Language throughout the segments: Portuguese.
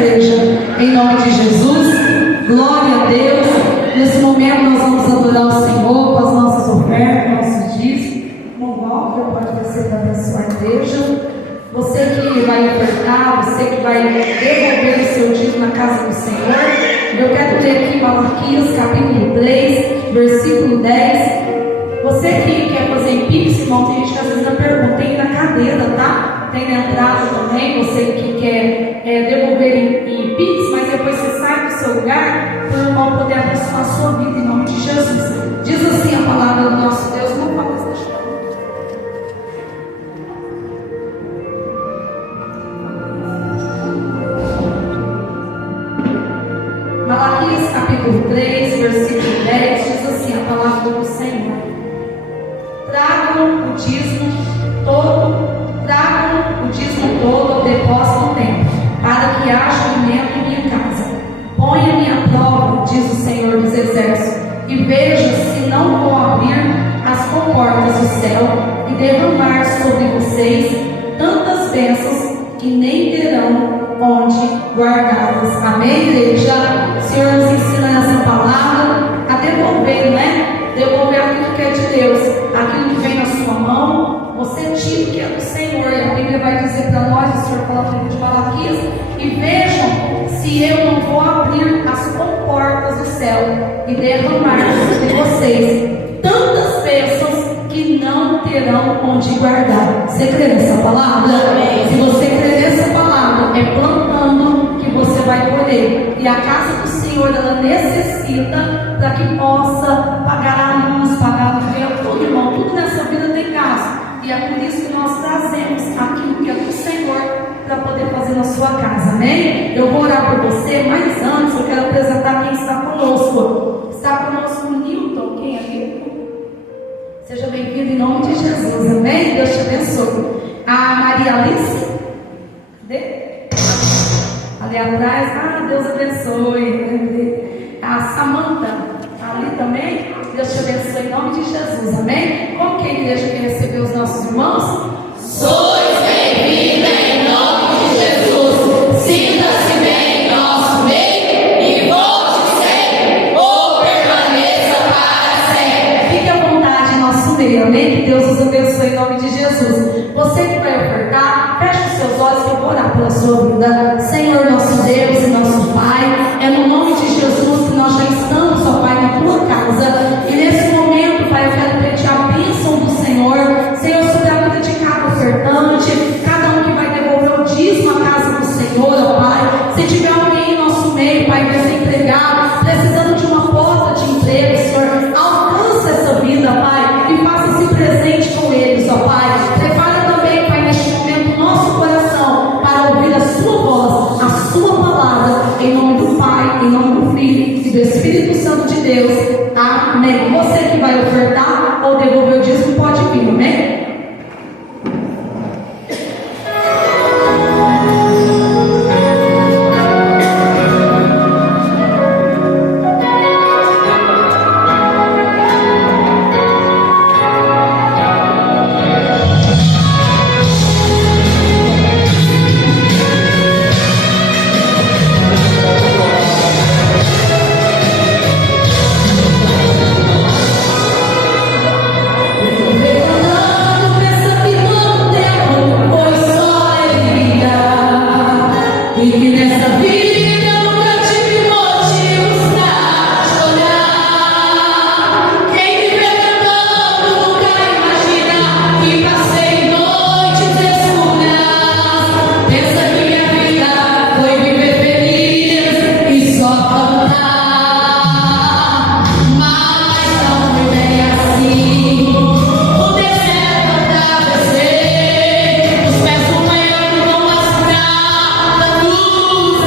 igreja? Em nome de Jesus, glória a Deus. Nesse momento nós vamos adorar o Senhor com as nossas ofertas, nossos dízimos. O Walter pode descer para abençoar a igreja. Você que vai ofertar, você que vai devolver o seu dízimo na casa do Senhor, eu quero ler aqui Malaquias capítulo 3, versículo 10. Você que quer fazer em Pix, irmão, tem gente que às vezes ainda pergunta, tem na cadeira, tá? Tem na entrada também, você que quer devolver em Pix, mas depois você sai do seu lugar, para o irmão poder abençoar a sua vida em nome de Jesus. Diz assim a palavra do nosso Deus, não pode deixar. Malaquias capítulo 3, versículo 10, diz assim a palavra do Senhor: tragam o dízimo todo ao depósito do templo, para que haja alimento em minha casa. Ponha-me à prova, diz o Senhor dos Exércitos, e veja se não vou abrir as comportas do céu e derramar sobre vocês tantas bênçãos que nem terão onde guardá-las. Amém, igreja? O Senhor nos ensina nessa palavra a devolver, né? Devolver aquilo que é de Deus, aquilo que vem na sua mão. Você tira o que é do Senhor, e a Bíblia vai dizer para nós, o Senhor fala no livro de Malaquias, e vejam se eu não vou abrir as comportas do céu e derramar sobre vocês tantas bênçãos que não terão onde guardar. Você crê nessa palavra? Se você crê nessa palavra, é plantando que você vai colher. E a casa do Senhor, ela necessita para que possa pagar a luz, pagar o vento, tudo, irmão, tudo nessa vida tem gasto. E é por isso que nós trazemos aquilo que é do Senhor para poder fazer na sua casa, amém? Eu vou orar por você, mas antes eu quero apresentar quem está conosco. Está conosco o Newton, quem é Newton? Seja bem-vindo em nome de Jesus, amém? Deus te abençoe. A Maria Alice, cadê? Ali atrás, Deus abençoe. A Samanta, ali também, Deus te abençoe em nome de Jesus, amém? Como que a igreja quer receber os nossos irmãos? Sois bem-vinda em nome de Jesus. Sinta-se bem em nosso meio e volte sempre, ou permaneça para sempre. Fique à vontade em nosso meio, amém? Que Deus os abençoe em nome de Jesus. Você que vai ofertar, feche os seus olhos que eu vou orar pela sua vida. Senhor, nosso Deus e nosso Pai, é no nome de Jesus que nós já estamos, ó Pai, na tua casa. E nesse momento, Pai, eu quero pedir a bênção do Senhor, Senhor, sobre a vida de cada ofertante, cada um que vai devolver o dízimo à casa do Senhor, ó Pai. Se tiver alguém em nosso meio, Pai, desempregado, precisando de uma porta de emprego, Senhor, alcança essa vida, Pai, e faça-se presente com eles, ó Pai. Prepara também, Pai, neste momento, o nosso coração para ouvir a sua voz, a sua palavra, em nome do Pai, em nome do Filho e do Espírito Santo de Deus. Amém. Você que vai ofertar ou devolver o dízimo pode vir, amém? Os pés do manhã vão as pratas dos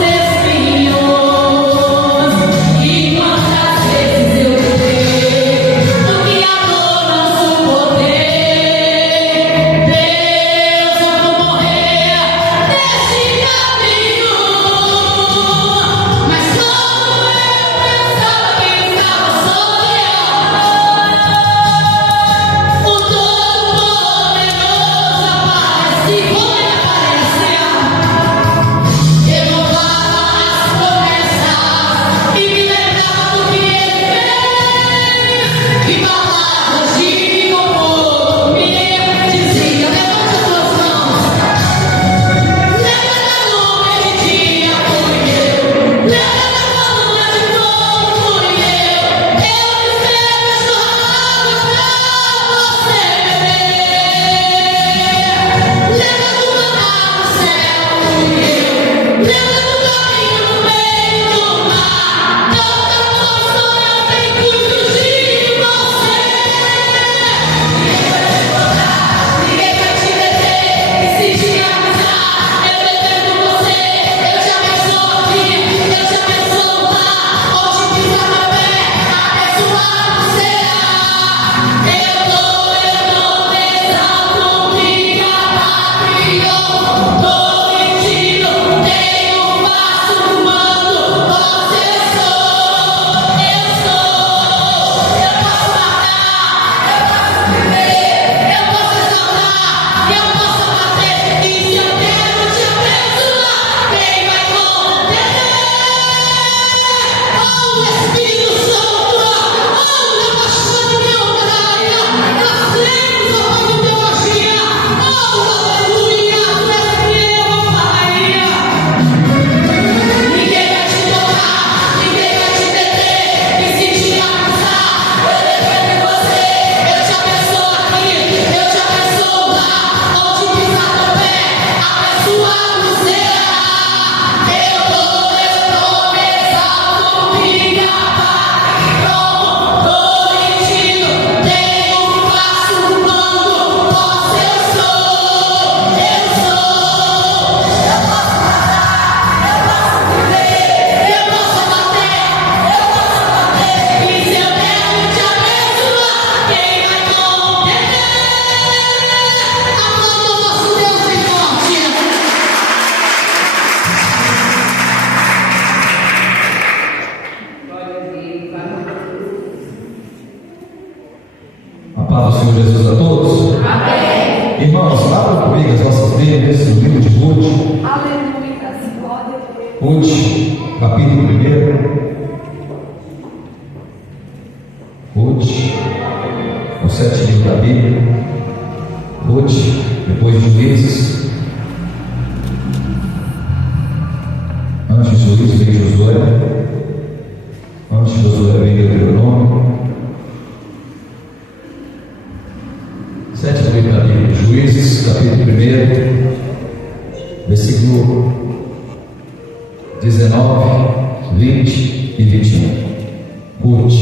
do Senhor Jesus a todos. Amém. Irmãos, abram comigo as nossas Bíblias no livro de Ruth. Aleluia, glória a Deus. Ruth, capítulo 1. Ruth, o 7 livro da Bíblia. Ruth, depois de Juízes. Antes de Juízes veio Josué. Antes de Josué veio Deuteronômio. 7 livro da Bíblia. Juízes, capítulo 1, versículo 19, 20 e 21. Ruth.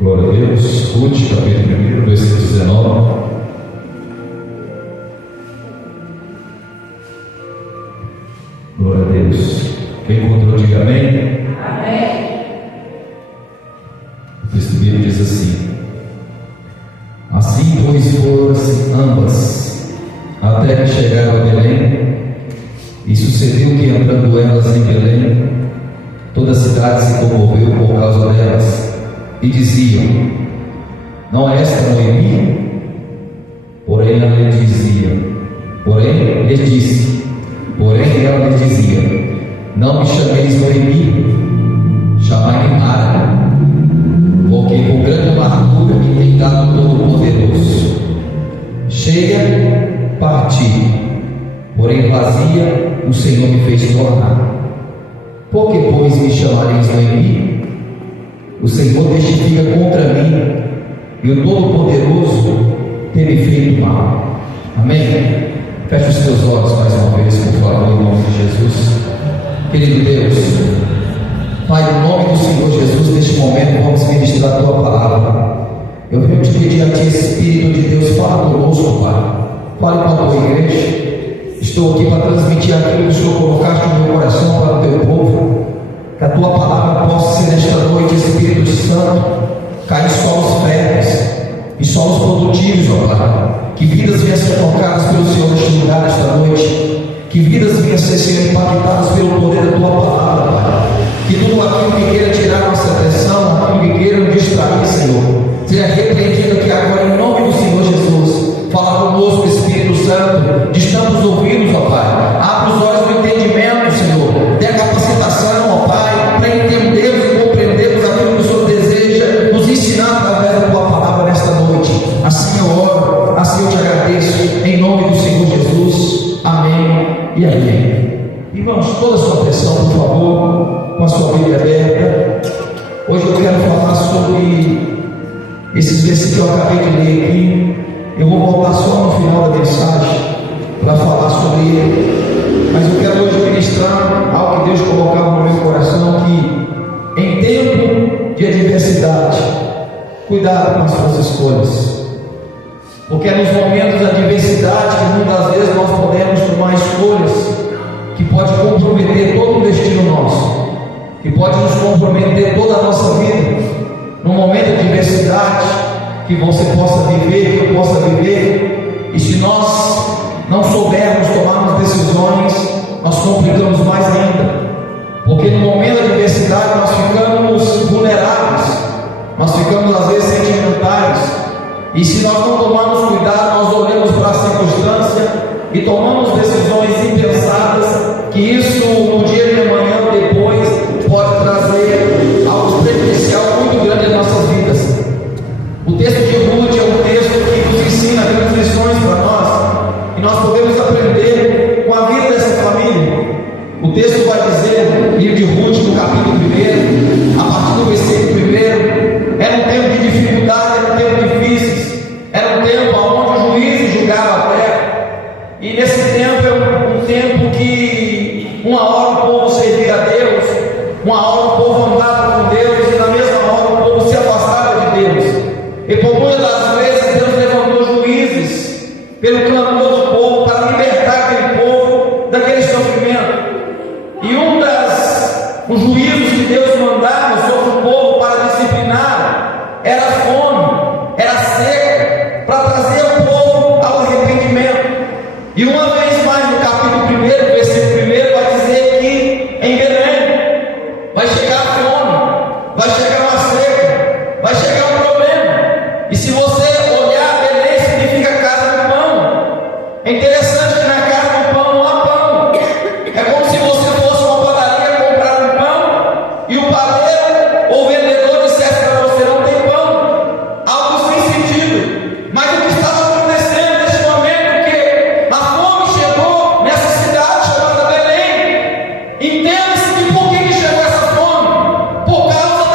Glória a Deus. Ruth, capítulo 1, versículo 19. Glória a Deus. Quem encontrou, diga amém. Amém. O texto bíblico diz assim: assim, pois, foram-se ambas, até que chegaram a Belém, e sucedeu que, entrando elas em Belém, toda a cidade se comoveu por causa delas, e diziam: não é esta Noemi? Porém ela lhe dizia: não me chameis Noemi, chamai-me Mara, porque com grande amargura me tem dado Todo-Poderoso. Cheia, parti, porém vazia o Senhor me fez tornar. Por que, pois, me chamareis Noemi? O Senhor testifica contra mim, e o Todo-Poderoso tem me feito mal. Amém? Feche os teus olhos mais uma vez, por favor, em nome de Jesus. Querido Deus, Pai, no nome do Senhor Jesus, neste momento vamos ministrar a Tua palavra. Eu venho te pedir a Ti, Espírito de Deus, fala conosco, Pai. Fale com a Tua igreja. Estou aqui para transmitir aquilo que o Senhor colocaste no meu coração para o Teu povo. Que a Tua palavra possa ser nesta noite, Espírito Santo, cair em solos férteis e solos produtivos, ó Pai. Que vidas venham ser tocadas pelo Senhor neste lugar, nesta noite. Que vidas venham ser impactadas pelo poder da Tua palavra, Pai. Que tudo aquilo que queira tirar nossa atenção, aquilo que queira nos distrair, Senhor, seja repreendido aqui agora em nome do Senhor Jesus. Fala conosco, Espírito Santo. Destamos os ouvidos, ó Pai. Abre os olhos do entendimento, Senhor. Dê a capacitação, ó Pai, para entendermos e compreendermos aquilo que o Senhor deseja nos ensinar através da Tua palavra nesta noite. Assim eu oro, assim eu te agradeço, em nome do Senhor Jesus. Amém e amém. Irmãos, toda a sua atenção, por favor, com a sua Bíblia aberta. Hoje eu quero falar sobre esses versículos que eu acabei de ler aqui. Eu vou voltar só no final da mensagem para falar sobre ele, mas eu quero hoje ministrar algo que Deus colocava no meu coração, que em tempo de adversidade, cuidado com as suas escolhas, porque é nos momentos de adversidade que muitas vezes nós podemos tomar escolhas que pode comprometer todo o destino nosso, que pode nos comprometer toda a nossa vida. No momento de adversidade que você possa viver, que eu possa viver, e se nós não soubermos tomarmos decisões, nós complicamos mais ainda, porque no momento da adversidade nós ficamos vulneráveis, nós ficamos às vezes sentimentais, e se nós não tomarmos cuidado, nós olhamos para a circunstância e tomamos decisões impensadas, que isso no dia de amanhã ou depois pode trazer algo prejudicial muito grande às nossas vidas. O texto de Ruth é um texto que nos ensina grandes lições para nós, e nós podemos aprender com a vida dessa família. O texto vai dizer, livro de Ruth, no capítulo 1, a partir do versículo 1, era um tempo de dificuldade, era um tempo difícil, era um tempo onde o juiz julgava a terra, e nesse tempo é um tempo que uma hora o povo servia a Deus, uma hora o povo andava com Deus, e na mesma hora o povo se afastava de Deus. E por muitas das vezes Deus levantou juízes pelo clamor do povo para libertar aquele povo daquele sofrimento. E os juízos que Deus mandava sobre o povo para disciplinar era fome, era seca, para trazer o povo ao arrependimento. vai chegar uma seca, vai chegar um problema. E se você olhar, Belém significa casa do pão. É interessante que na casa do pão não há pão. É como se você fosse uma padaria comprar um pão e o padeiro ou o vendedor dissesse para você: não tem pão. Algo sem sentido. Mas o que estava acontecendo nesse momento é que a fome chegou nessa cidade chamada Belém. Entenda-se que por que chegou essa fome? Por causa da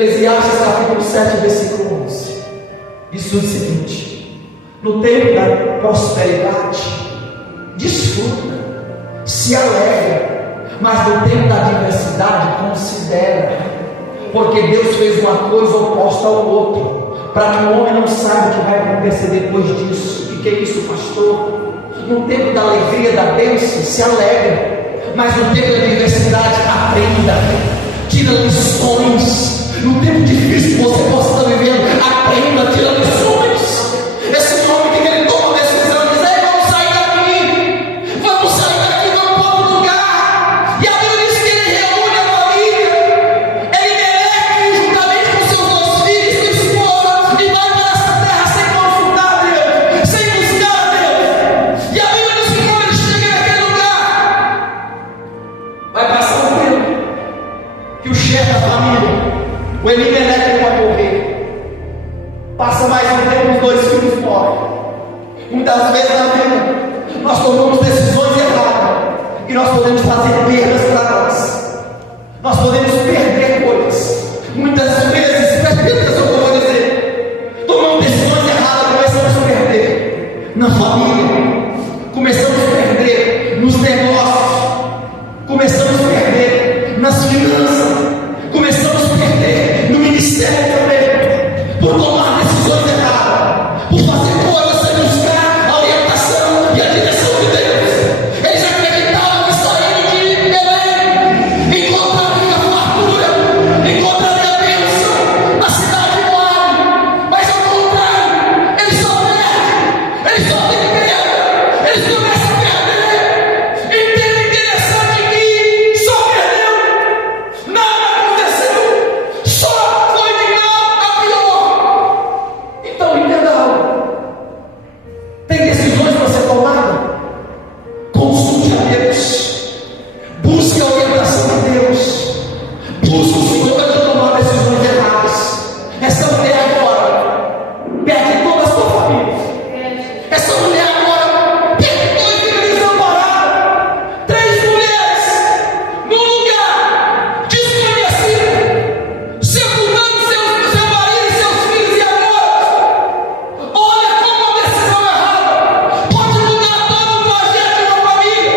Eclesiastes capítulo 7, versículo 11. Diz o seguinte: no tempo da prosperidade, desfruta, se alegra, mas no tempo da adversidade, considera, porque Deus fez uma coisa oposta ao outro, para que o homem não saiba o que vai acontecer depois disso. E que é isso, pastor? No tempo da alegria, da bênção, se alegra, mas no tempo da adversidade, aprenda, tira lições. No tempo difícil que você possa estar vivendo, aprenda, tira lições. Esse homem que ele toma a decisão, diz: ei, vamos sair daqui, vamos para outro lugar. E a Bíblia diz que ele reúne a família, ele juntamente com seus 2 filhos, sua esposa, e vai para essa terra sem consultar a Deus, sem buscar a Deus. E a Bíblia diz que quando ele chega naquele lugar, vai passar um tempo que o chefe da família, o Elimelec, vai morrer. Passa mais um tempo, os 2 filhos morrem. Muitas vezes na vida nós tomamos decisões erradas e nós podemos fazer perdas para nós. Nós podemos perder coisas. Muitas vezes, preste atenção no que eu vou dizer, tomamos decisões erradas, começamos a perder na família, começamos a perder nos negócios, começamos a perder nas finanças, começamos a perder no ministério também, por tomar decisões erradas, por fazer coisas sem buscar a orientação e a direção de Deus. Eles acreditavam que saindo de Belém encontraria a fartura, encontraria a bênção na cidade de Moabe, mas ao contrário, eles só perdem, eles só têm perda, eles começam a perder. Entenda, interessante que só perdeu, nada aconteceu, só foi de mal a pior. Então entenda algo: tem decisões para ser tomada, consulte a Deus, busque a orientação de Deus, busque o Senhor antes de tomar decisões erradas. Essa mulher agora perde toda a sua família. Essa mulher agora perde 2 filhos desamparados, 3 mulheres num lugar desconhecido, sepultando seu marido e seus filhos. E agora, olha como uma decisão errada pode mudar todo o projeto de uma família.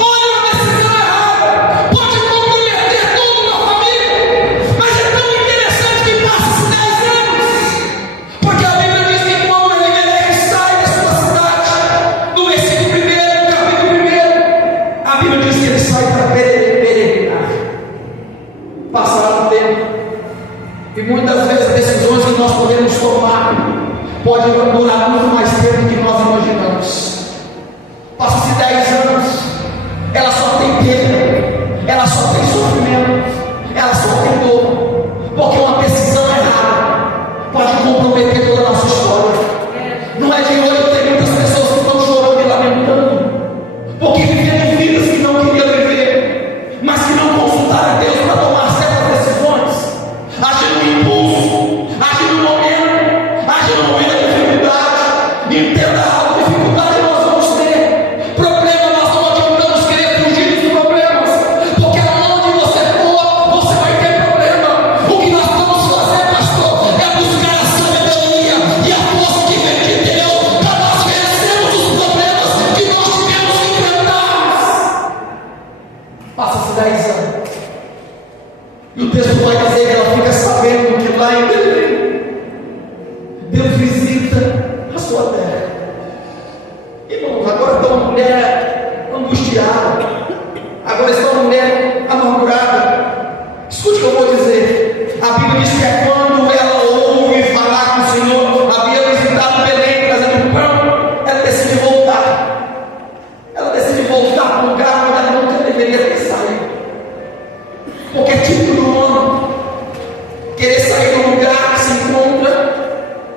Olha, uma decisão errada pode comprometer toda uma família. Mas é tão interessante que passa-se 10 anos, porque a Bíblia diz que quando Elimelec sai da sua cidade, no versículo 1, capítulo 1, a Bíblia diz que ele sai para peregrinar. Passará um tempo, e muitas vezes decisões que nós podemos tomar podem durar muito mais tempo do que nós imaginamos. Passa-se 10 anos, ela só tem perda, ela só tem sofrimento, ela só tem dor, porque uma decisão errada pode comprometer toda a nossa história. Não é de hoje que tem muitas pessoas que estão chorando e lamentando, porque viveram vidas que não queriam viver, mas que não consultaram a Deus para tomar certas decisões, agem no impulso, agem no momento da dificuldade. Entenda algo: dificuldade nós vamos ter, problema nós não adiantamos querer fugir dos problemas, porque aonde você for, você vai ter problema. O que nós vamos fazer, pastor, é buscar a sabedoria e a força que vem de Deus para nós vencermos os problemas que nós tivemos que enfrentar. Passa-se 10 anos, e o texto vai dizer que ela fica sabendo que lá em Belém, Deus visita a sua terra. Irmãos, agora está uma mulher angustiada, agora está uma mulher amargurada. Escute o que eu vou dizer. A Bíblia diz que é quando ela ouve falar que o Senhor havia visitado Belém trazendo pão, ela decide voltar. Ela decide voltar para um lugar onde ela nunca deveria ter saído, porque é típico do homem querer sair do lugar que se encontra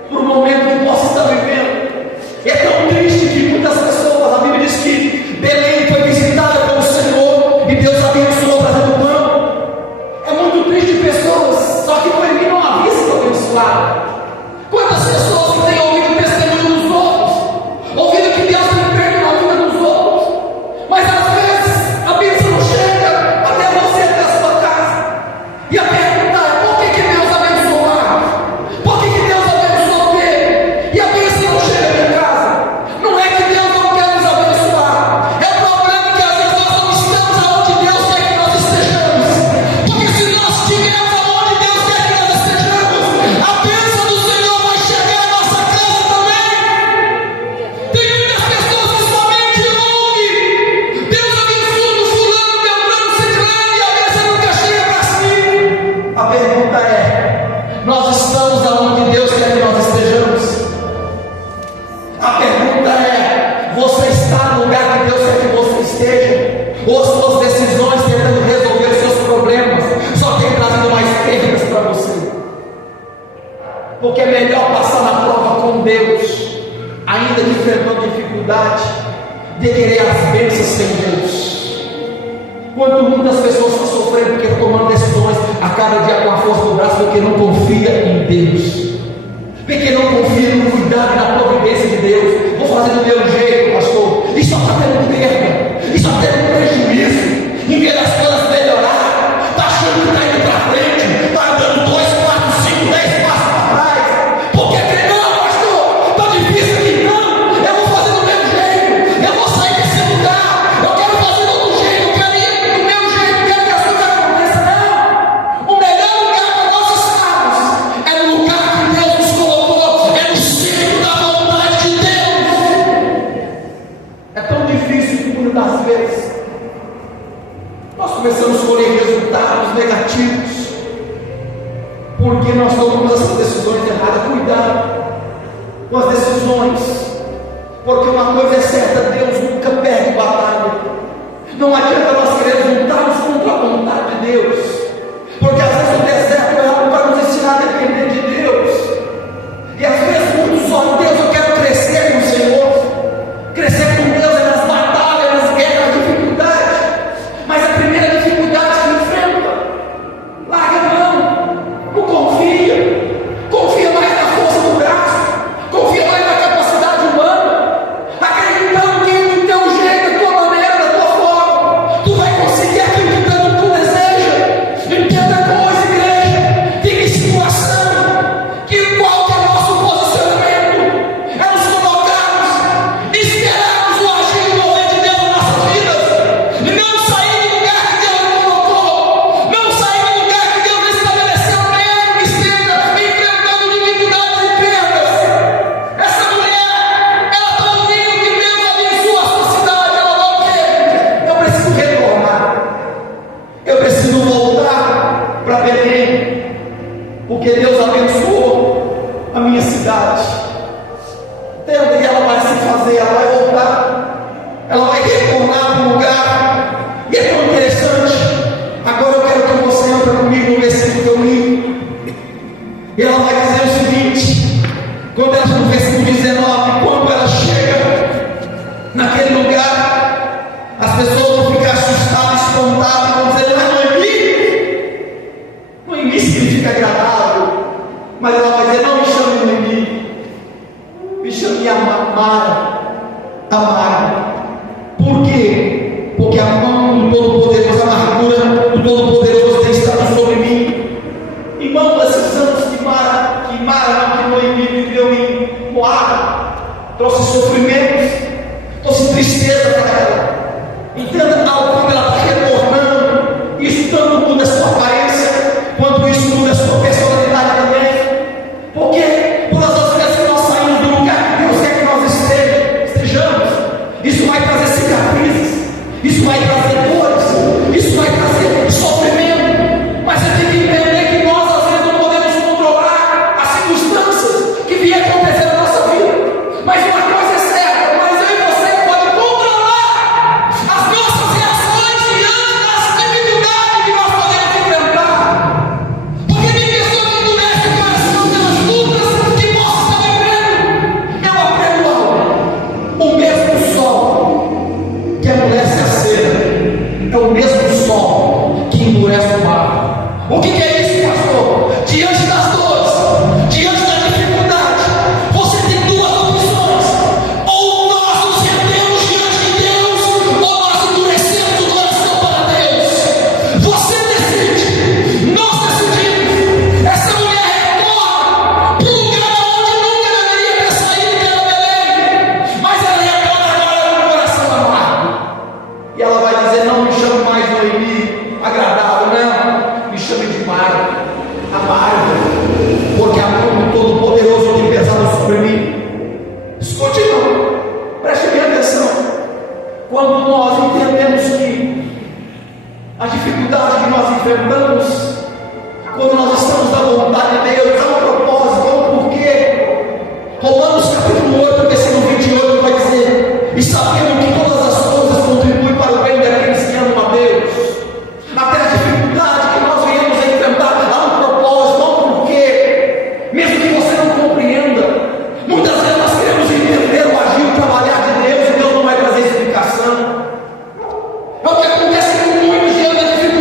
por um momento que possa estar vivendo. E é tão triste que muitas pessoas, a Bíblia diz que Belém foi visitada pelo Senhor e Deus abençoou trazendo pão, Quantas pessoas estão sofrendo porque estão tomando decisões a cada dia com a força do braço, porque não confia em Deus, porque não confia no cuidado e na providência de Deus. Vou fazer do meu jeito, pastor, e só está tendo perda, e só está tendo prejuízo, em vez das coisas melhorar, está achando que está indo para frente, está andando 2, 4, 5, 10 passos para trás, porque crê, não, pastor, está difícil aqui, não, eu vou fazer do meu jeito, eu vou sair desse lugar, eu quero fazer do outro jeito, eu quero ir do meu jeito, eu quero que as coisas aconteçam. Não, o melhor lugar para nós estarmos é no lugar que Deus nos colocou, é no centro da vontade de Deus. É tão difícil que muitas das vezes nós começamos a colher resultados negativos porque nós tomamos essas decisões erradas. Cuidado com as decisões, porque uma coisa é certa: Deus nunca perde batalha. Não adianta nós queremos lutarmos contra a vontade de Deus, porque às vezes o deserto é algo para nos ensinar a depender de Deus, e às vezes muitos só: Deus, eu quero crescer com o Senhor. Crescer com Deus é nas batalhas, nas guerras, nas dificuldades. Mas a primeira dificuldade que enfrenta, larga a mão, não confia, confia mais na força do braço, confia mais na capacidade humana, acreditando que do teu jeito, da tua maneira, da tua forma, tu vai conseguir aquilo que tanto tu deseja. Entenda a coisa, igreja, fica em situação que qual que é o nosso posicionamento é nos colocarmos, esperarmos o agir e o mover de Deus nas nossas vidas, e não sair do lugar que Deus nos colocou, não sair do lugar que Deus estabeleceu, mesmo que esteja enfrentando dificuldades e perdas. Essa mulher, ela está ouvindo que Deus abençoa a sua cidade, ela não quer. Eu preciso retornar, eu preciso voltar para Belém, porque Deus abençoou a minha cidade. Entenda? E ela vai se fazer, ela vai voltar, ela vai retornar para o lugar. E é tão interessante. Agora eu quero que você entre comigo no versículo que eu li. E ela vai dizer o seguinte: quando ela, no versículo 19, quando ela chega naquele lugar, as pessoas vão ficar assustadas, espantadas, vão dizer: mas Noemi significa agradável, mas ela vai dizer: não me chame Noemi, me chame Mara. Por quê? Porque a mão do Todo-Poderoso, a amargura do Todo-Poderoso tem estado sobre mim. Irmão, esses anos que Noemi viveu em Moab, trouxe sofrimentos, trouxe tristeza para ela. Entenda, ao quando ela está retornando, isso tanto muda a sua aparência, quanto isso muda a sua personalidade também. Porque todas as vezes que nós saímos do lugar que Deus quer que nós estejamos, isso vai trazer cicatrizes, isso vai trazer dores, isso vai trazer sofrimento. Mas você tem que entender que nós às vezes não podemos controlar as circunstâncias que vêm acontecer na nossa vida. Mas uma coisa é certa: mas eu e você pode controlar as nossas reações diante das dificuldades que nós podemos enfrentar. Porque tem pessoas que endurecem o coração pelas lutas que possam estar vivendo. Eu aprendo algo: o mesmo sol que amolece a cera é o mesmo sol que endurece o mar. O que é isso, pastor? Diante das dores, diante da dificuldade, você tem duas opções: ou nós nos rendemos diante de Deus, ou nós endurecemos o coração para Deus. Você decide, nós decidimos. Essa mulher retorna para um lugar onde nunca deveria ter saído, que era Belém, mas ela retorna agora com o coração amargo. E ela vai dizer: não me chame mais Noemi, agradável, não, me chame de Mara, amarga, porque a mão do Todo-Poderoso tem pesado sobre mim. Escute, não, preste bem atenção. Quando nós entendemos que a dificuldade que nós enfrentamos, quando nós estamos na vontade de Deus, há um propósito, há um porquê. Romanos capítulo 8, versículo 28 vai dizer: e sabemos que todas as coisas contribuem para o bem daqueles que amam a Deus. Até a dificuldade que nós viemos a enfrentar, há um propósito, há um porquê. Mesmo que você não compreenda, muitas vezes nós queremos entender o agir, o trabalhar de Deus, e Deus não vai trazer explicação. É o que acontece com muitos diante da dificuldade.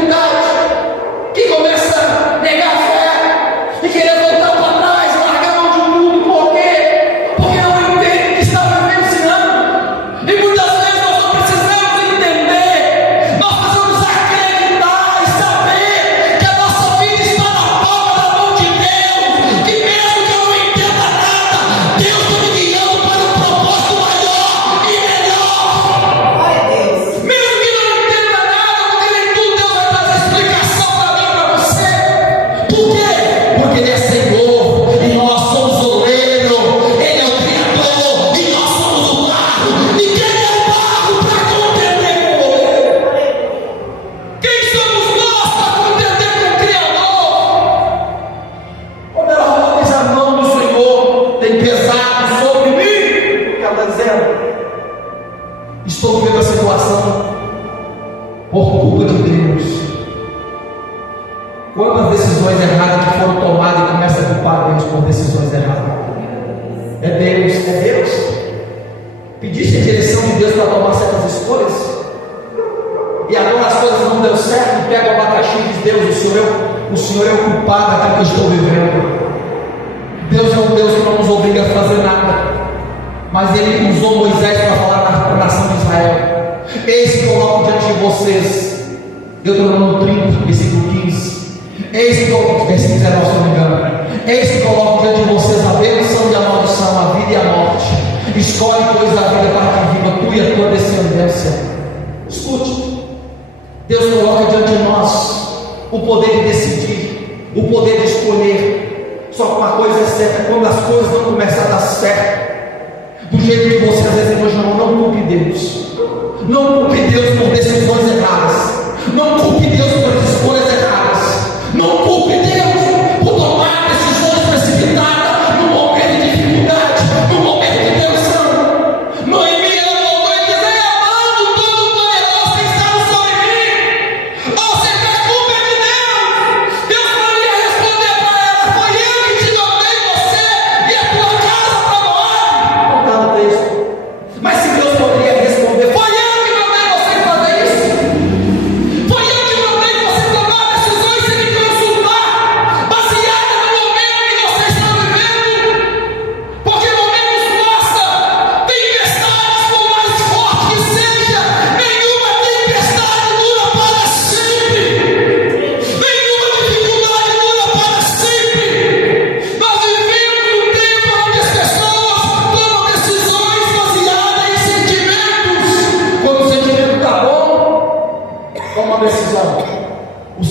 culpa de Deus. Quantas decisões erradas que foram tomadas e começa a culpar Deus por decisões erradas? É Deus. Pediste a direção de Deus para tomar certas escolhas, e agora as coisas não deu certo, pega o abacaxi e diz: Deus, o Senhor é o culpado daquilo que eu estou vivendo. Deus é um Deus que não nos obriga a fazer nada, mas Ele usou Moisés para falar para a nação de Israel: eis que coloco diante de vocês, Deuteronômio 30, versículo 15, eis que coloco, versículo 19, se não me engano, eis que coloco diante de vocês a bênção e a maldição, a vida e a morte. Escolhe, pois, a vida para que viva tu e a tua descendência. Escute, Deus coloca diante de nós o poder de decidir, o poder de escolher. Só que uma coisa é certa: quando as coisas não começam a dar certo do jeito que você às vezes imaginou, não culpe Deus. Não culpe Deus por decisões erradas. Não culpe Deus por escolhas erradas. Não culpe Deus por tomar decisões precipitadas no momento de dificuldade, no momento de tensão. Noemi, ela voltou e disse: é amado Todo-Poderoso que está sobre mim. Ou seja, a culpa é de Deus. Deus não ia responder para ela: foi eu que te mandei você e a tua casa para Moab. Não está no texto. Mas se Deus poderia responder: foi eu que mandei você fazer isso. Foi eu que mandei você tomar decisões sem me consultar, baseada no momento que você está vivendo. Porque momentos mostra, tempestades, por mais forte que seja, nenhuma tempestade dura para sempre. Nenhuma dificuldade dura para sempre. Nós vivemos um tempo onde as pessoas tomam decisões baseadas em sentimentos. Quando o sentimento está bom, toma uma decisão.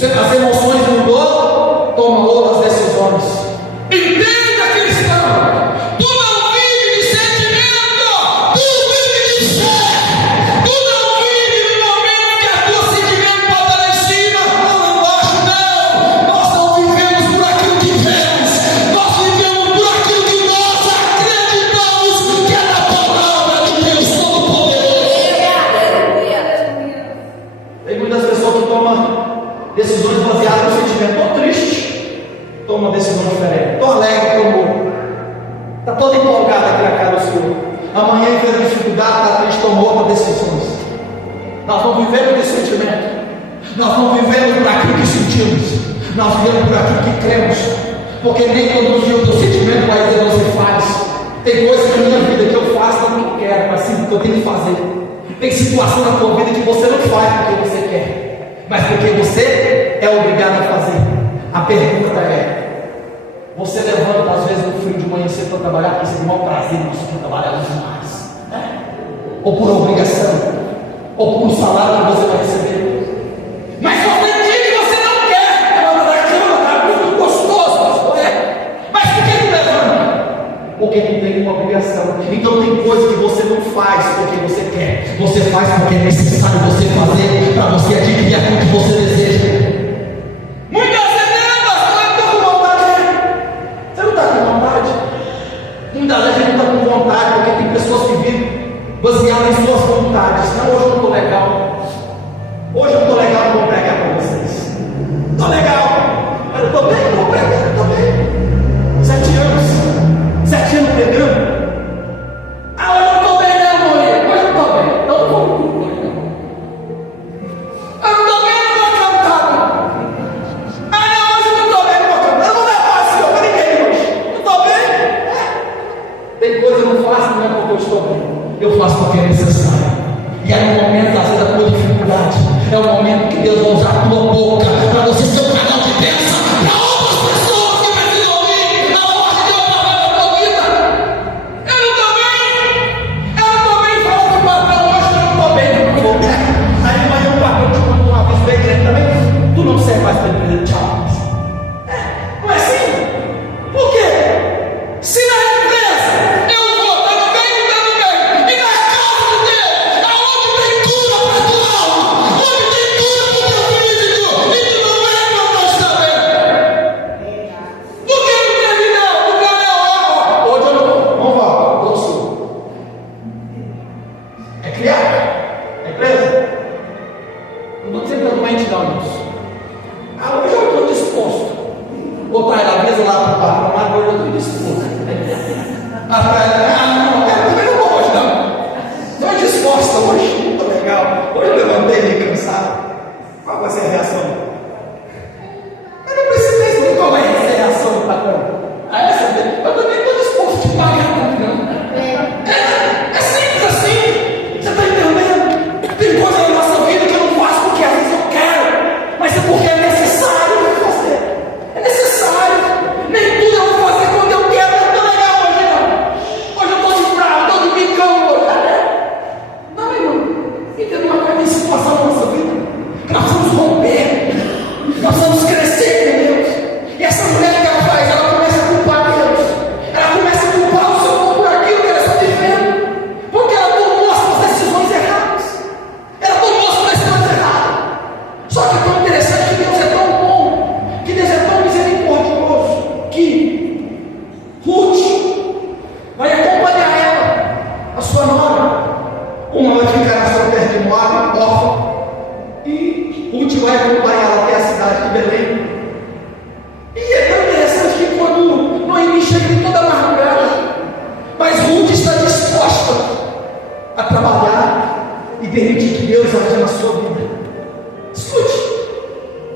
As emoções mudou, toma outras decisões. Entenda, cristão, tu não vive de sentimento, tu vive de fé. Tu não vive no momento que a tua sentimento pode estar lá em cima ou lá embaixo. Não, nós não vivemos por aquilo que vemos, nós vivemos por aquilo que nós acreditamos que é a palavra de Deus Todo-Poderoso. Tem muitas pessoas que tomam decisões baseadas no sentimento. Estou triste, toma uma decisão diferente. Estou alegre, tomou. Está toda empolgada aqui na cara do Senhor. Amanhã, em vez de dificuldade, está triste, tomou outras decisões. Nós não vivemos de sentimento. Nós não vivemos por aquilo que sentimos. Nós vivemos por aquilo que cremos. Porque nem todo dia o teu sentimento vai dizer: você faz. Tem coisas na minha vida que eu faço não porque eu quero, mas sim porque eu tenho que fazer. Tem situação na tua vida que você não faz porque você quer, mas porque você é obrigado a fazer. A pergunta é: você levanta às vezes no frio de manhã cedo para trabalhar porque você tem o maior prazer de você trabalhar demais, né? Ou por obrigação, ou por um salário que você vai receber, mas você diz que você não quer. Levanta da cama, está muito gostoso, mas por que não levanta? Porque não tem uma obrigação. Então tem coisa que você não faz porque você quer, você faz porque é necessário você fazer para você adquirir aquilo que você deseja. Muitas vezes, pastor, eu estou com vontade. Você não está com vontade? Muitas vezes a gente não está com vontade porque tem pessoas que vivem baseadas em suas vontades. Não, hoje eu não estou legal. Hoje eu não estou legal, não vou pregar para vocês. Estou legal, mas eu estou bem, não vou pregar, estou bem. 7 anos. 7 anos pregando. Ah, eu não estou bem, né, amor? Hoje eu estou bem. Então vamos. Eu não estou bem, não vou cantar. Ah, não, hoje eu não estou bem, não vou cantar. Eu não vou levar esse para ninguém hoje. Não estou bem? Tem coisa que eu não faço, não é porque eu estou bem. Eu faço porque é necessário. E aí no momento, às vezes, da tua dificuldade, é o momento que Deus vai usar a tua boca para você ser um canal de bênção para outras pessoas que precisam ouvir a voz de Deus através da tua vida. Eu não estou bem falando com o patrão hoje, eu não estou bem, eu não vou bem. Aí amanhã o patrão te manda um aviso da igreja também: tu não serve mais para a igreja, tchau. Não é assim? Por quê? Se na empresa eu vou dando bem, e na casa de Deus, aonde tem cura para a tua alma, onde tem cura para o teu físico, indo lá para o patrão, mas hoje eu estou disposto. Não, também não vou hoje não. Estou disposta hoje, muito legal. Hoje eu levantei meio cansado. Qual vai ser a reação? Eu não preciso nem qual vai ser a reação do patrão. Eu também estou disposto a te pagar, não. É simples assim. Você está entendendo? Tem coisa na nossa vida que eu não faço porque às vezes eu quero, mas é porque é necessário fazer. É necessário. Nem tudo eu vou fazer quando eu quero. Não estou legal hoje não. Hoje eu estou de bravo, estou de bicão hoje. Não, irmão. Entendeu uma coisa? Tem situação na nossa vida que nós precisamos romper. Nós precisamos crescer com Deus. E essa mulher que ela faz, ela começa a culpar Deus. Ela começa a culpar o Senhor por aquilo que ela está vivendo. Porque ela tomou as suas decisões erradas. Ela tomou as suas decisões erradas. Só que é tão interessante que Deus é tão bom, que Deus é tão misericordioso, que Ruth vai acompanhar ela, a sua nora. Uma vai ficar na sua terra de Moab, órfã, e Ruth vai acompanhar ela até a cidade de Belém. E é tão interessante que quando Noemi chega em toda amargurada, mas Ruth está disposta a trabalhar e permitir que Deus age na sua vida. Escute,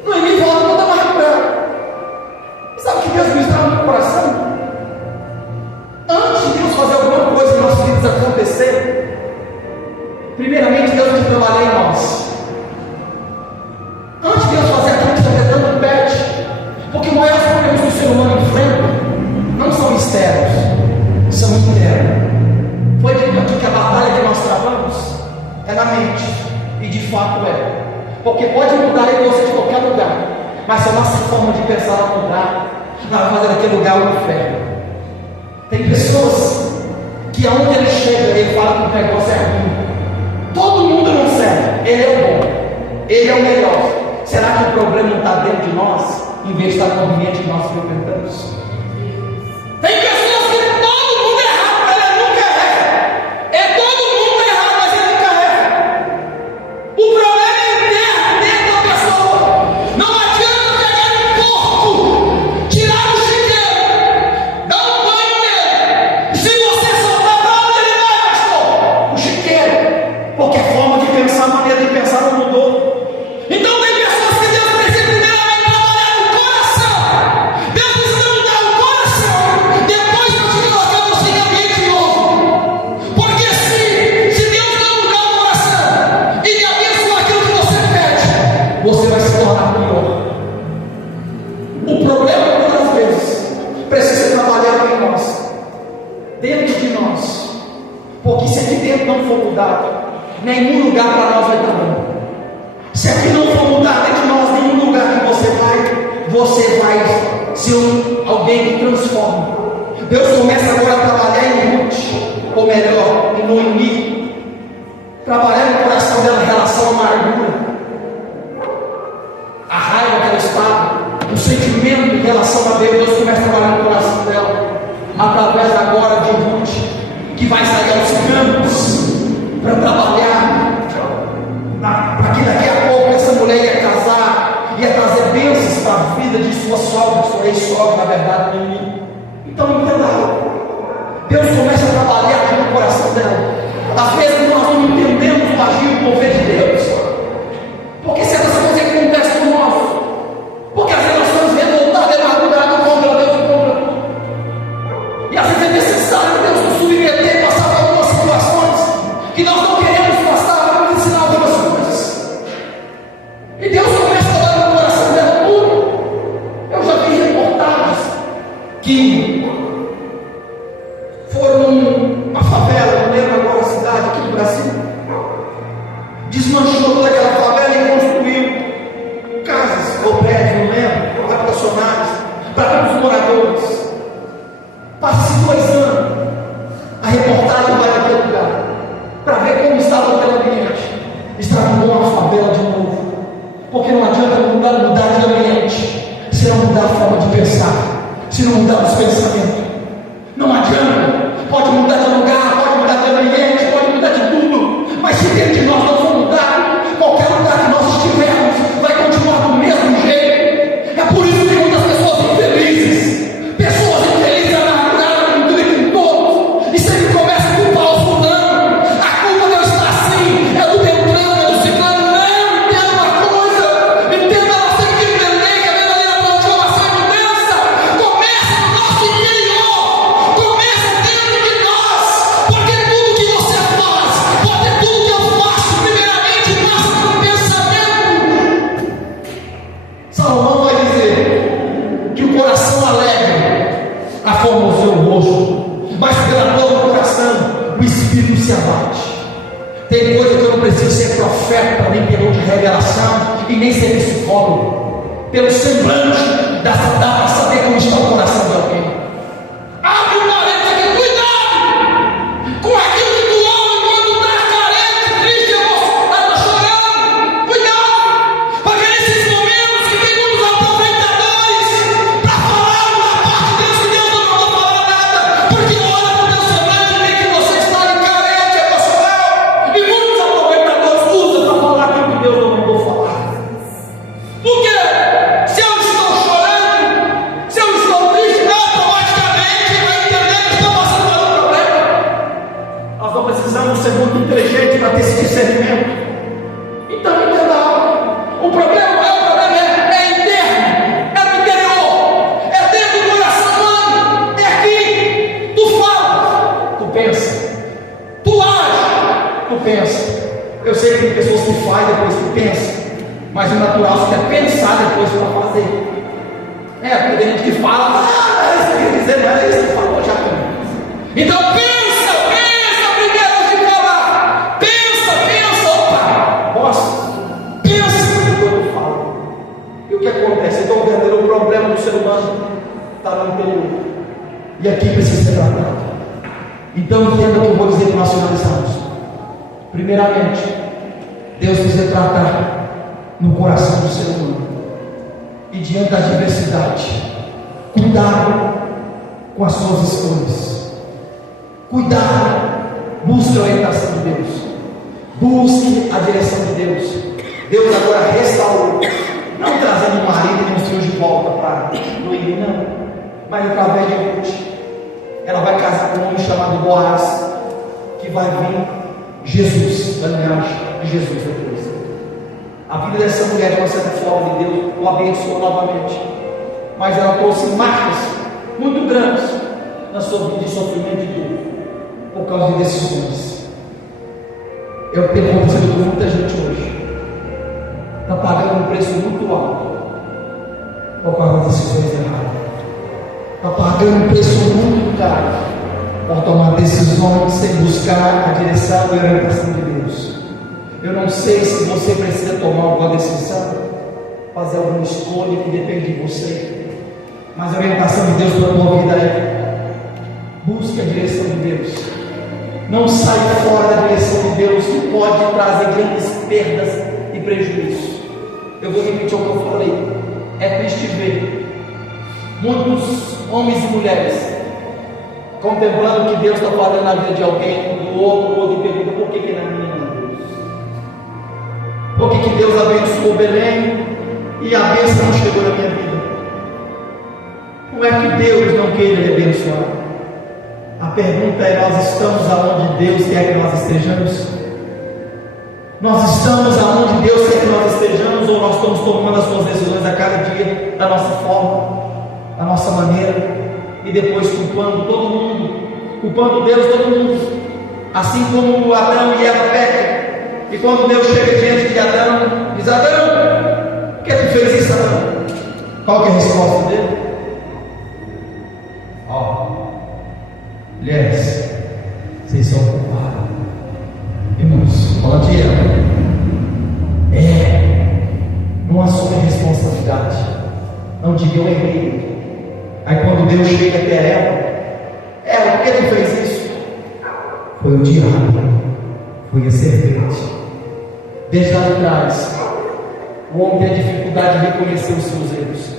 Noemi volta toda amargurada. Sabe o que Deus ministrava no meu coração? Antes de Deus fazer alguma coisa em nossas vidas acontecer, primeiramente Deus tem que trabalhar em nós. Antes de Deus fazer aquilo que está tentando pede, porque os maiores problemas que o ser humano enfrenta não são externos, são internos. Foi dito aqui que a batalha que nós travamos é na mente, e de fato é. Porque pode mudar em você de qualquer lugar, mas se a nossa forma de pensar mudar, nós vamos fazer daquele lugar um inferno. Tem pessoas que aonde ele chega, ele fala que o negócio é ruim. Todo mundo não serve, ele é o bom, ele é o melhor. Será que o problema não está dentro de nós, em vez de estar no ambiente que nós frequentamos? Tem pessoas que todo mundo erra, mas ele nunca erra. É todo mundo errado, mas ele nunca erra. O problema é interno dentro da pessoa. Não adianta pegar um porco, tirar o chiqueiro, dar um banho nele. Se você soltar, para onde ele vai, pastor? O chiqueiro. Porque a forma de pensar, a maneira de pensar não mudou. Então tem pessoas que Deus precisa primeiramente trabalhar no coração. Deus precisa mudar o coração. Depois nós te colocamos em ambiente novo. Porque se Deus não mudar o coração e lhe abençoar aquilo que você pede, você vai se tornar pior. O problema, muitas vezes, precisa trabalhar em nós, dentro de nós. Porque se aqui dentro não for mudado, nenhum lugar para nós vai estar bom. Se aqui não for mudar dentro de nós, nenhum lugar que você vai ser alguém que transforma. Deus começa agora a trabalhar em Ruth, ou melhor, em Noemi, trabalhar no coração dela em relação à amargura, a raiva que ela estava, o sentimento em relação a Deus. Deus começa a trabalhar no coração dela, através agora de Ruth, que vai sair aos campos para trabalhar, para que daqui a pouco essa mulher ia casar, ia trazer bênçãos para a vida de sua sogra, sua ex-sogra, na verdade, Noemi. Então entenda, Deus começa a trabalhar aqui no coração dela. Às vezes nós não entendemos o agir e o mover de Deus, porque se essas coisas acontecem com nós, porque às vezes nós estamos revoltados, amargurados contra Deus e contra tudo. E às vezes é necessário Deus nos submeter, passar por algumas situações que nós não queremos passar, para nos ensinar algumas coisas. E Deus começa a dar no coração dela tudo. Eu já vi reportagens que foram numa favela, não lembro agora a cidade aqui do Brasil, desmanchou toda aquela favela e construiu casas ou prédios, não lembro, habitacionais, para todos os moradores. Passa-se 2 anos, a reportagem vai naquele lugar, para ver como estava aquele ambiente. Estragou uma favela de novo, porque não adianta mudar de ambiente, se não mudar a forma de pensar, se não mudar os pensamentos. Não adianta, pode mudar de lugar, pode mudar de ambiente, pode mudar de tudo, mas se dentro de nós não for mudar, qualquer lugar que nós estivermos vai continuar do mesmo jeito. É por isso que muitas pessoas são felizes, rosto, mas pela dor do coração, o espírito se abate. Tem coisa que eu não preciso ser profeta, nem pelo de revelação, e nem ser psicólogo. Pelo semblante, dá para saber como está o coração de alguém. Abre o parênteses aqui, cuidado com aquilo que tu ouve quando está carente, triste, emocionado, está chorando. Cuidado, porque nesses momentos que tem muitos aproveitadores para falar uma parte de Deus que Deus não mandou falar nada, porque olha para o teu semblante e vê que você está ali carente, emocional, e muitos aproveitadores usam para falar aquilo que Deus não mandou falar. Por quê? Se eu estou chorando, se eu estou triste, automaticamente vai entender que estou passando por um problema. Nós não precisamos ser muito inteligentes para ter esse discernimento. Então entenda algo. O problema é interno, é no interior, é dentro do coração humano, é aqui. Tu fala, tu pensa, tu age, tu pensa. Eu sei que tem pessoas que fazem depois que pensam, mas o natural você quer pensar depois para fazer. Porque tem gente que fala, isso quer dizer, não é isso que falou já também. Então pensa primeiro antes de falar. Pensa, opa, posso? Pensa quando eu falo. E o que acontece? Então o verdadeiro problema do ser humano está no interior. E aqui precisa ser tratado. Então entenda o que eu vou dizer para nós finalizarmos. Primeiramente, Deus precisa tratar no coração do ser humano, e diante da adversidade, cuidado com as suas escolhas, cuidado, busque a orientação de Deus, busque a direção de Deus. Deus agora restaurou, não trazendo o marido e os filhos de volta para Noemi, não, mas através de Ruth. Ela vai casar com um homem chamado Boaz, que vai vir Jesus, da linhagem de Jesus depois. A vida dessa mulher, de uma certa forma, de Deus o abençoou novamente, mas ela trouxe marcas muito grandes na sua vida de sofrimento e dor, por causa de decisões. É o que tem acontecido com muita gente hoje, está pagando um preço muito alto por causa das decisões erradas, está pagando um preço muito caro por tomar decisões sem buscar a direção e a orientação de Deus. Eu não sei se você precisa tomar alguma decisão, fazer alguma escolha que depende de você, mas a orientação de Deus para a tua vida é: busque a direção de Deus. Não saia fora da direção de Deus, que pode trazer grandes perdas e prejuízos. Eu vou repetir o que eu falei. É triste ver muitos homens e mulheres contemplando o que Deus está fazendo na vida de alguém, do outro, e pergunta: por que na minha? Por que Deus abençoou Belém e a bênção não chegou na minha vida? Não é que Deus não queira lhe abençoar. A pergunta é: nós estamos aonde Deus quer que nós estejamos? Nós estamos aonde Deus quer que nós estejamos, ou nós estamos tomando as suas decisões a cada dia, da nossa forma, da nossa maneira, e depois culpando todo mundo, culpando Deus, todo mundo, assim como Adão e Eva pecam? E quando Deus chega diante de Adão, diz: Adão, por que tu fez isso, Adão? Qual que é a resposta dele? Mulheres, vocês são culpados. Irmãos, fala de Eva. Não assume a responsabilidade. Não diga eu errei. Aí quando Deus chega até Eva, por que tu fez isso? Foi o diabo, foi a serpente. Desde lá atrás, o homem tem a dificuldade de reconhecer os seus erros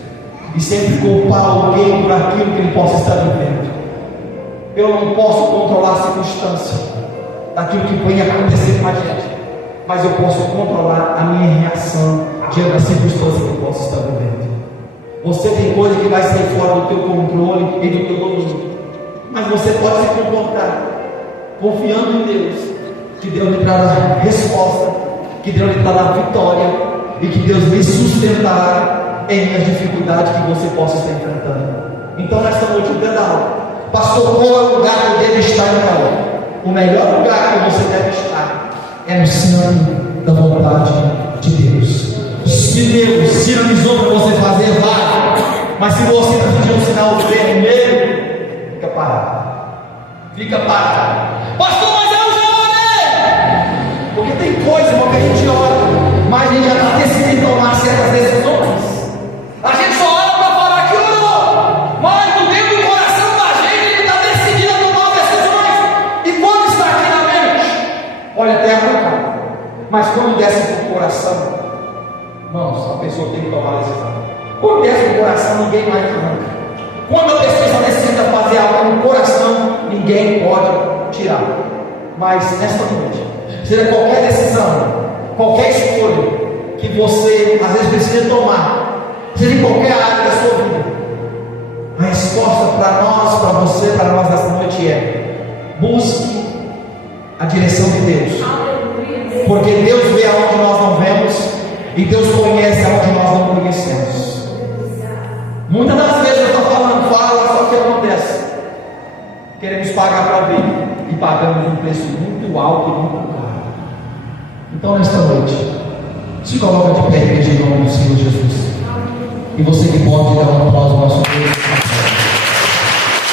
e sempre culpar alguém por aquilo que ele possa estar vivendo. Eu não posso controlar a circunstância daquilo que vem acontecer com a gente, mas eu posso controlar a minha reação diante da circunstância que eu posso estar vivendo. Você tem coisa que vai sair fora do teu controle e do teu domínio, mas você pode se comportar confiando em Deus, que Deus lhe trará resposta, que Deus lhe trará vitória e que Deus lhe sustentará em as dificuldades que você possa estar enfrentando. Então nesta noite entenda algo: pastor, qual é o lugar que eu devo estar em Israel? O melhor lugar que você deve estar é no centro da vontade de Deus. Se Deus sinalizou para você fazer, vai. Mas se você está pedindo um sinal vermelho, fica parado. Fica parado. Pastor, mas eu já orei. Porque tem coisa, irmão, que a gente ora, mas a gente já está decidindo tomar certas decisões. A gente só ora para falar que orou, mas no dentro do coração da gente, ele está decidido a tomar decisões. E quando está aqui na mente, olha, até arrancar. Mas quando desce para o coração, irmãos, a pessoa tem que tomar a decisão. Quando desce para o coração, ninguém mais arranca. Quando a pessoa está decidida a fazer algo no coração, ninguém pode tirar. Mas nesta noite, seja qualquer decisão, qualquer escolha que você às vezes precisa tomar, seja em qualquer área da sua vida, a resposta para nós, para você, para nós nesta noite é: busque a direção de Deus. Porque Deus vê aonde nós não vemos e Deus conhece aonde nós não conhecemos. Muitas das vezes eu estou falando, fala, só que acontece. Queremos pagar para ver e pagamos um preço muito alto e muito caro. Então, nesta noite, se coloca de pé, igreja, em nome do Senhor Jesus. E você que pode dar um aplauso ao nosso Deus.